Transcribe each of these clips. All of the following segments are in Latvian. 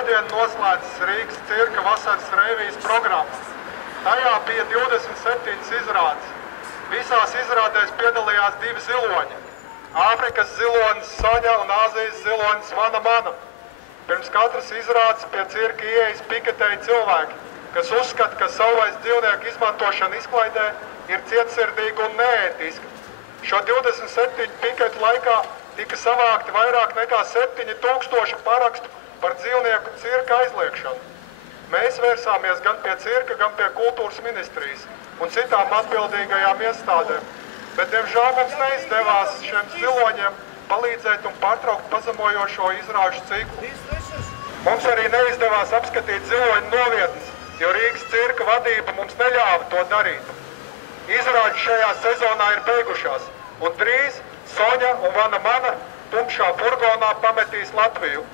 šodien noslēdzas Rīgas cirka vasaras revijas programma. Tajā bija 27 izrādes. Visās izrādēs piedalījās 2 ziloņi. Āfrikas zilonis Soņa un Āzijas zilonis Vana Mana. Pirms katras izrādes pie cirka ieejas piketēja cilvēki, kas uzskata, ka savvaļas dzīvnieku izmantošana izklaidē ir cietsirdīga un neētiska. Šo 27 piketu laikā tika savākti vairāk nekā 7000 parakstu par dzīvnieku cirka aizliekšanu. Mēs vērsāmies gan pie cirka, gan pie kultūras ministrijas un citām atbildīgajām iestādēm, bet, diemžēl, mums neizdevās šiem ziloņiem palīdzēt un pārtraukt pazemojošo izrāžu ciklu. Mums arī neizdevās apskatīt ziloņu novietnes, jo Rīgas cirka vadība mums neļāva to darīt. Izrādes šajā sezonā ir beigušās, un drīz Soņa un Vana Mana tumšā furgonā pametīs Latviju.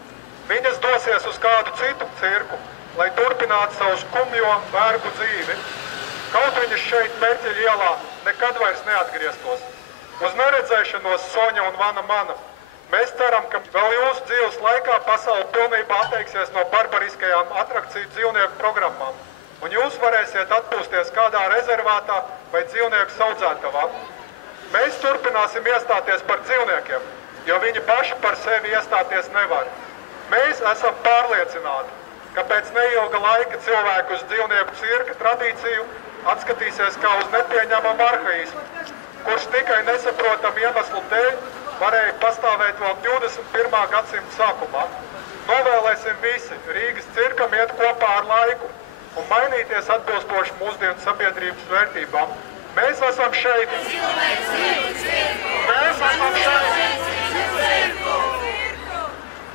Viņas dosies uz kādu citu cirku, lai turpinātu savu skumjo vergu dzīvi. Kaut viņas šeit Mērķeļa ielā nekad vairs neatgrieztos. Uz neredzēšanos Soņa un Vana Mana. Mēs ceram, ka vēl jūsu dzīves laikā pasaule pilnībā atteiksies no barbariskajām atrakciju dzīvnieku programmām, un jūs varēsiet atpūsties kādā rezervātā vai dzīvnieku saudzētavā. Mēs turpināsim iestāties par dzīvniekiem, jo viņi paši par sevi iestāties nevar. Mēs esam pārliecināti, ka pēc neilga laika cilvēku uz dzīvnieku cirka tradīciju atskatīsies kā uz nepieņemamu arhaismu, kurš tikai nesaprotam iemeslu dēļ varēja pastāvēt vēl 21. gadsimta sākumā. Novēlēsim visi Rīgas cirkam iet kopā ar laiku un mainīties atbilstoši mūsdienu sabiedrības vērtībām. Mēs esam šeit! Mēs esam šeit!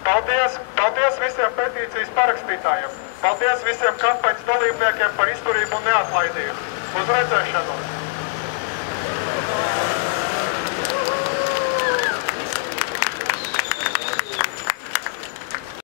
Paldies visiem petīcijas parakstītājiem! Paldies visiem kampaņas dalībniekiem par izturību un neatlaidību! Uz redzēšanos!